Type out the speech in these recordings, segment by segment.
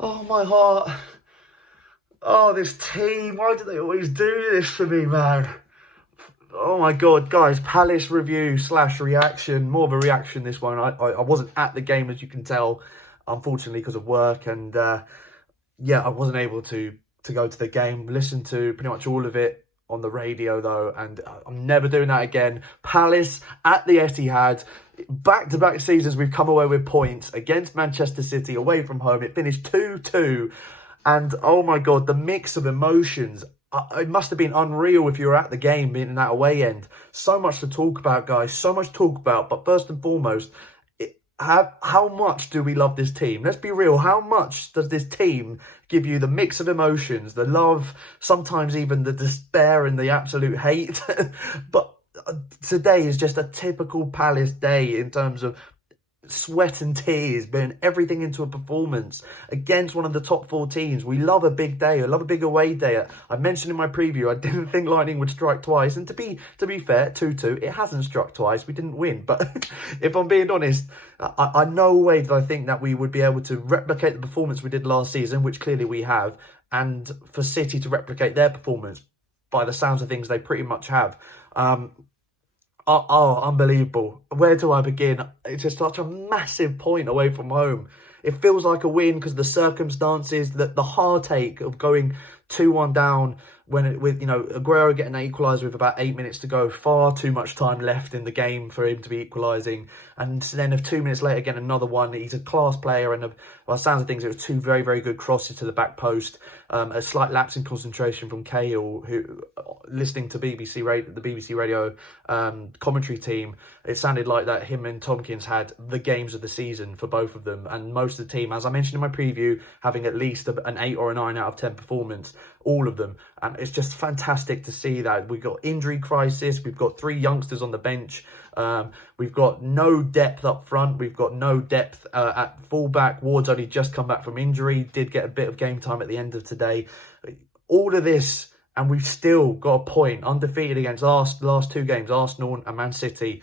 Oh, my heart. Oh, this team. Why do they always do this for me, man? Oh my God, guys, Palace review slash reaction, more of a reaction this one. I wasn't at the game, as you can tell, unfortunately, because of work. And yeah, I wasn't able to go to the game. Listen to pretty much all of it on the radio, though, and I'm never doing that again. Palace at the Etihad. Back-to-back seasons, we've come away with points against Manchester City away from home. It finished 2-2. And oh my God, the mix of emotions. It must have been unreal if you were at the game in that away end. So much to talk about, guys. So much to talk about. But first and foremost, how much do we love this team? Let's be real. How much does this team give you the mix of emotions, the love, sometimes even the despair and the absolute hate? But today is just a typical Palace day in terms of sweat and tears, burn everything into a performance against one of the top four teams. We love a big day. I love a big away day. I mentioned in my preview, I didn't think Lightning would strike twice. And to be fair, 2-2, it hasn't struck twice. We didn't win. But if I'm being honest, I no way did I think that we would be able to replicate the performance we did last season, which clearly we have, and for City to replicate their performance. By the sounds of things, they pretty much have. Unbelievable. Where do I begin? It's just such a massive point away from home. It feels like a win because of the circumstances, the heartache of going 2-1 down with Aguero getting an equaliser with about 8 minutes to go, far too much time left in the game for him to be equalising, and then if 2 minutes later again another one. He's a class player, and by the sounds of things, it was two very, very good crosses to the back post. A slight lapse in concentration from Cahill, who, listening to the BBC radio commentary team, it sounded like that him and Tompkins had the games of the season for both of them, and most of the team, as I mentioned in my preview, having at least an 8 or a 9 out of 10 performance, all of them. And it's just fantastic to see that. We've got injury crisis, we've got 3 youngsters on the bench, we've got no depth up front, we've got no depth at fullback. Ward's only just come back from injury, did get a bit of game time at the end of today. All of this, and we've still got a point, undefeated against the last 2 games, Arsenal and Man City.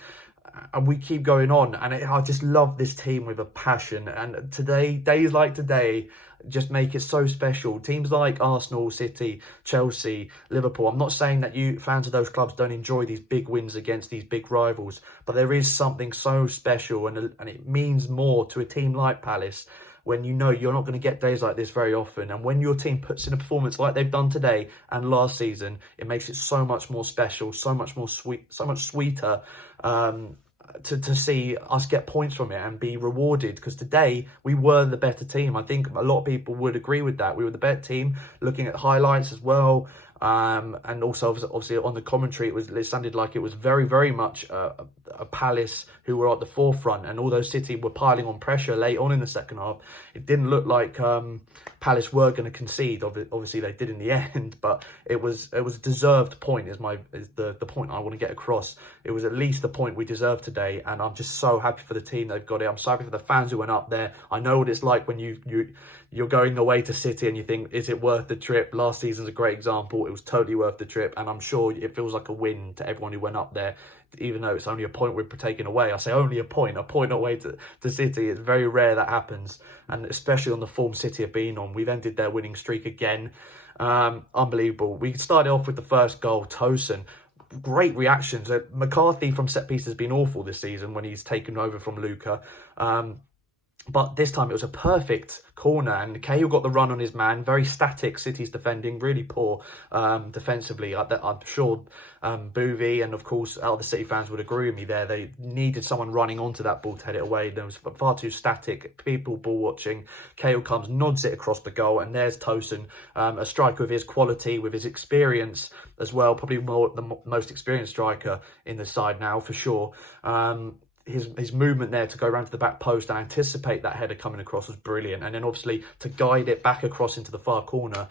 And we keep going on, and I just love this team with a passion. And today, days like today, just make it so special. Teams like Arsenal, City, Chelsea, Liverpool. I'm not saying that you fans of those clubs don't enjoy these big wins against these big rivals, but there is something so special, and it means more to a team like Palace when you know you're not going to get days like this very often. And when your team puts in a performance like they've done today and last season, it makes it so much more special, so much more sweet, so much sweeter. To see us get points from it and be rewarded, because today we were the better team. I think a lot of people would agree with that. We were the better team, looking at highlights as well. And also, obviously, on the commentary, it sounded like it was very, very much a Palace who were at the forefront. And although City were piling on pressure late on in the second half, it didn't look like Palace were going to concede. Obviously, they did in the end, but it was a deserved point. Is the point I want to get across. It was at least the point we deserved today, and I'm just so happy for the team they've got it. I'm so happy for the fans who went up there. I know what it's like when you're going away to City and you think, is it worth the trip? Last season's a great example. It was totally worth the trip, and I'm sure it feels like a win to everyone who went up there, even though it's only a point we're taking away. I say only a point away to City. It's very rare that happens, and especially on the form City have been on. We've ended their winning streak again. Unbelievable. We started off with the first goal, Tosin. Great reactions. McCarthy from set piece has been awful this season when he's taken over from Luca. But this time it was a perfect corner, and Cahill got the run on his man. Very static City's defending, really poor defensively. I'm sure Boovy and, of course, other City fans would agree with me there. They needed someone running onto that ball to head it away. There was far too static, people ball watching. Cahill comes, nods it across the goal, and there's Tosin, a striker with his quality, with his experience as well. Probably the most experienced striker in the side now, for sure. His movement there to go around to the back post and anticipate that header coming across was brilliant. And then obviously to guide it back across into the far corner,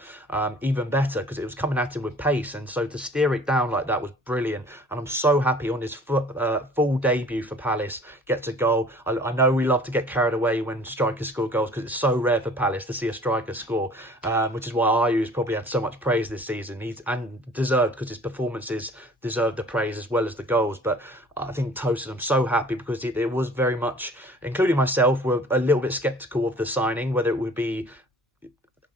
even better, because it was coming at him with pace. And so to steer it down like that was brilliant. And I'm so happy on his full debut for Palace, gets a goal. I know we love to get carried away when strikers score goals because it's so rare for Palace to see a striker score, which is why Ayew's probably had so much praise this season. And deserved, because his performances deserve the praise as well as the goals. But I think Tosin, I'm so happy, because it was very much, including myself, were a little bit sceptical of the signing, whether it would be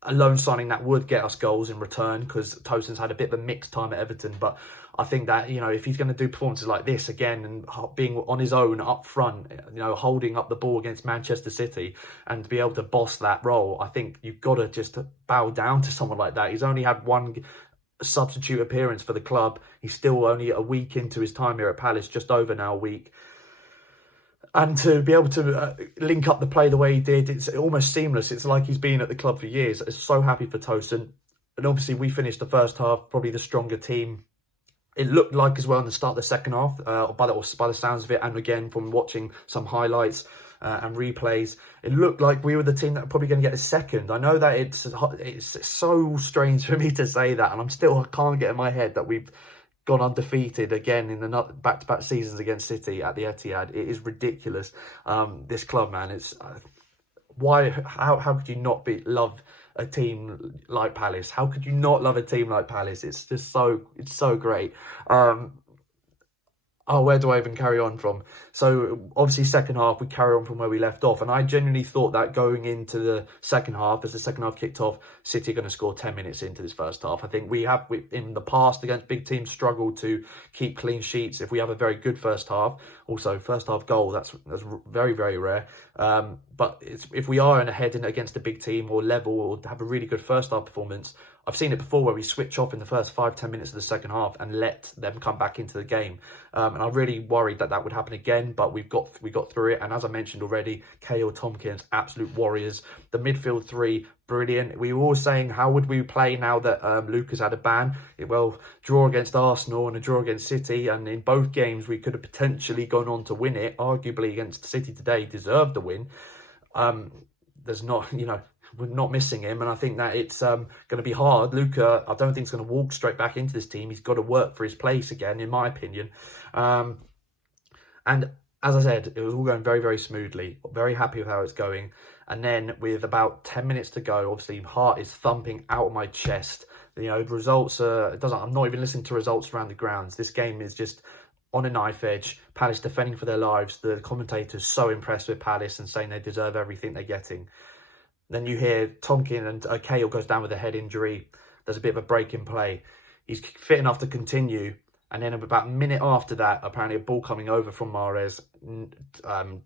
a loan signing that would get us goals in return, because Tosin's had a bit of a mixed time at Everton. But I think that, you know, if he's going to do performances like this again and being on his own up front, you know, holding up the ball against Manchester City and to be able to boss that role, I think you've got to just bow down to someone like that. He's only had one substitute appearance for the club. He's still only a week into his time here at Palace, just over now a week. And to be able to link up the play the way he did, it's almost seamless. It's like he's been at the club for years. I'm so happy for Tosin. And obviously we finished the first half probably the stronger team. It looked like as well in the start of the second half, by the sounds of it, and again from watching some highlights and replays, it looked like we were the team that were probably going to get a second. I know that it's so strange for me to say that, and I can't get in my head that we've gone undefeated again in the back-to-back seasons against City at the Etihad. It is ridiculous. This club, man, it's how could you not love a team like Palace? How could you not love a team like Palace? It's just it's so great. Oh, where do I even carry on from? So, obviously, second half, we carry on from where we left off. And I genuinely thought that going into the second half, as the second half kicked off, City are going to score 10 minutes into this first half. I think we in the past, against big teams, struggled to keep clean sheets if we have a very good first half. Also, first half goal, that's very, very rare. But if we are ahead against a big team or level or have a really good first half performance, I've seen it before where we switch off in the first 5-10 minutes of the second half and let them come back into the game. And I'm really worried that would happen again, but we got through it. And as I mentioned already, Cahill, Tompkins, absolute warriors. The midfield three, brilliant. We were all saying, how would we play now that Lucas had a ban? Well, draw against Arsenal and a draw against City. And in both games, we could have potentially gone on to win it. Arguably against City today, deserved the win. There's not, you know, we're not missing him, and I think that it's going to be hard. Luca, I don't think he's going to walk straight back into this team. He's got to work for his place again, in my opinion. And as I said, it was all going very, very smoothly. Very happy with how it's going. And then with about 10 minutes to go, obviously, heart is thumping out of my chest. You know, results, I'm not even listening to results around the grounds. This game is just on a knife edge. Palace defending for their lives. The commentators so impressed with Palace and saying they deserve everything they're getting. Then you hear Tompkins and Cahill goes down with a head injury. There's a bit of a break in play. He's fit enough to continue. And then about a minute after that, apparently a ball coming over from Mahrez,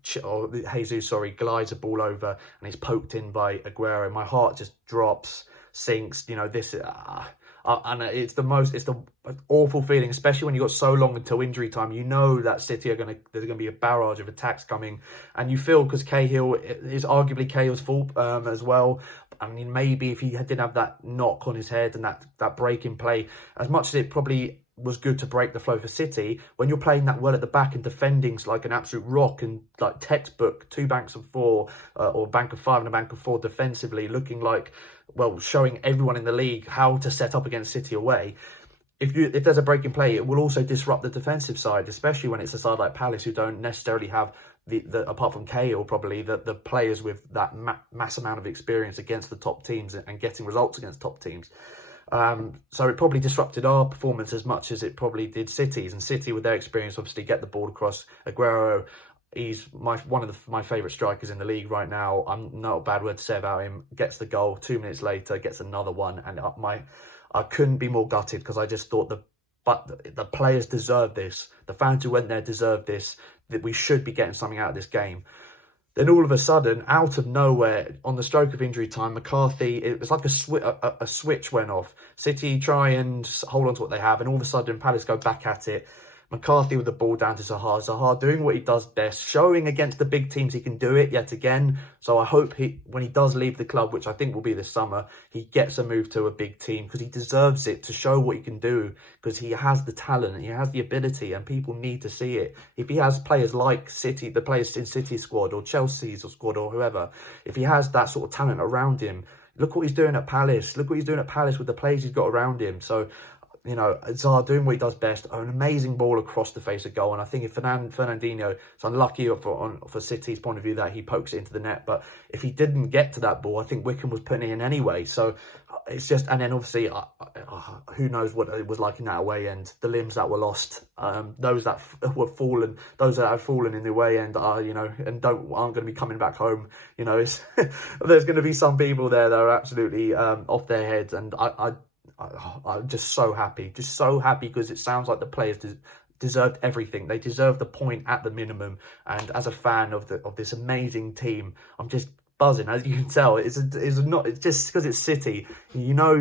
Jesus, glides a ball over and it's poked in by Aguero. My heart just drops, sinks. You know, this... and it's the awful feeling, especially when you've got so long until injury time. You know that City there's going to be a barrage of attacks coming, and you feel, because Cahill is arguably Cahill's fault as well. I mean, maybe if he didn't have that knock on his head and that break in play, as much as it probably was good to break the flow for City, when you're playing that well at the back and defending's like an absolute rock and like textbook, 2 banks of 4 or bank of 5 and a bank of 4 defensively, looking like, well, showing everyone in the league how to set up against City away. If there's a break in play, it will also disrupt the defensive side, especially when it's a side like Palace who don't necessarily have the apart from Cahill, probably the players with that mass amount of experience against the top teams and getting results against top teams. So it probably disrupted our performance as much as it probably did City's. And City, with their experience, obviously get the ball across. Aguero, he's one of my favourite strikers in the league right now. I'm not a bad word to say about him. Gets the goal, 2 minutes later, gets another one. And I couldn't be more gutted, because I just thought the players deserve this. The fans who went there deserve this, that we should be getting something out of this game. Then all of a sudden, out of nowhere, on the stroke of injury time, McCarthy, it was like a switch went off. City try and hold on to what they have, and all of a sudden, Palace go back at it. McCarthy with the ball down to Zaha. Zaha doing what he does best, showing against the big teams he can do it yet again. So I hope when he does leave the club, which I think will be this summer, he gets a move to a big team, because he deserves it, to show what he can do, because he has the talent, he has the ability, and people need to see it. If he has players like City, the players in City's squad or Chelsea's squad or whoever, if he has that sort of talent around him, look what he's doing at Palace. Look what he's doing at Palace with the players he's got around him. So, you know, Zaha doing what he does best, an amazing ball across the face of goal. And I think if Fernandinho, it's unlucky for City's point of view that he pokes it into the net. But if he didn't get to that ball, I think Wickham was putting it in anyway. So it's just, and then obviously, who knows what it was like in that away end. The limbs that were lost, those that were fallen, those that have fallen in the away end are, you know, and aren't going to be coming back home. You know, it's there's going to be some people there that are absolutely off their heads, and I'm just so happy, because it sounds like the players deserved everything. They deserved the point at the minimum, and as a fan of this amazing team, I'm just buzzing. As you can tell, it's just because it's City. You know,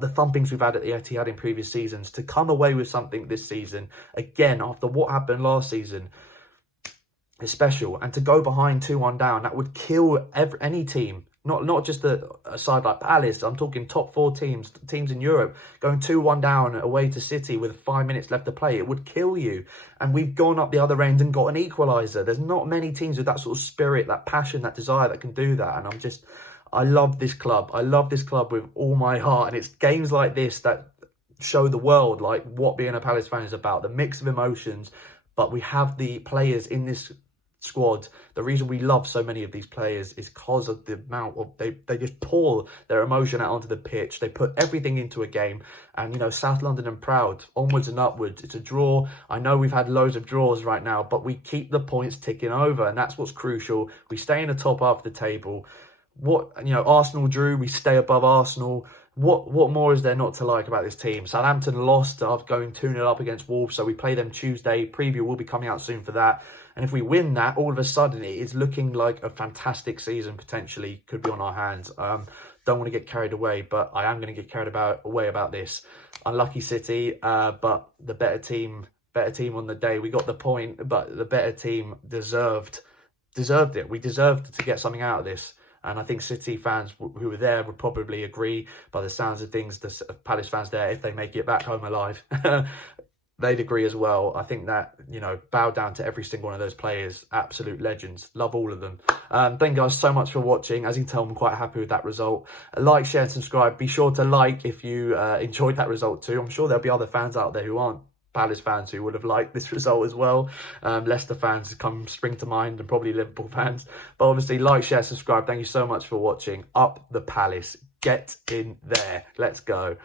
the thumpings we've had at the Etihad in previous seasons, to come away with something this season again after what happened last season is special. And to go behind 2-1 down, that would kill any team. Not just a side like Palace. I'm talking top 4 teams in Europe, going 2-1 down away to City with 5 minutes left to play. It would kill you. And we've gone up the other end and got an equaliser. There's not many teams with that sort of spirit, that passion, that desire that can do that. And I love this club. I love this club with all my heart. And it's games like this that show the world like what being a Palace fan is about. The mix of emotions, but we have the players in this squad. The reason we love so many of these players is because of the amount of they just pour their emotion out onto the pitch. They put everything into a game. And, you know, South London and proud, onwards and upwards. It's a draw. I know we've had loads of draws right now, but we keep the points ticking over, and that's what's crucial. We stay in the top half of the table. Arsenal drew, we stay above Arsenal. What more is there not to like about this team? Southampton lost after going 2-0 up against Wolves, so we play them Tuesday. Preview will be coming out soon for that. And if we win that, all of a sudden it is looking like a fantastic season potentially could be on our hands. Don't want to get carried away, but I am going to get carried away about this. Unlucky City, but the better team on the day. We got the point, but the better team deserved it. We deserved to get something out of this. And I think City fans who were there would probably agree, by the sounds of things, the Palace fans there, if they make it back home alive, they'd agree as well. I think that, you know, bow down to every single one of those players. Absolute legends. Love all of them. Thank you guys so much for watching. As you can tell, I'm quite happy with that result. Like, share, and subscribe. Be sure to like if you enjoyed that result too. I'm sure there'll be other fans out there who aren't Palace fans who would have liked this result as well. Leicester fans spring to mind, and probably Liverpool fans. But obviously, like, share, subscribe. Thank you so much for watching. Up the Palace. Get in there. Let's go.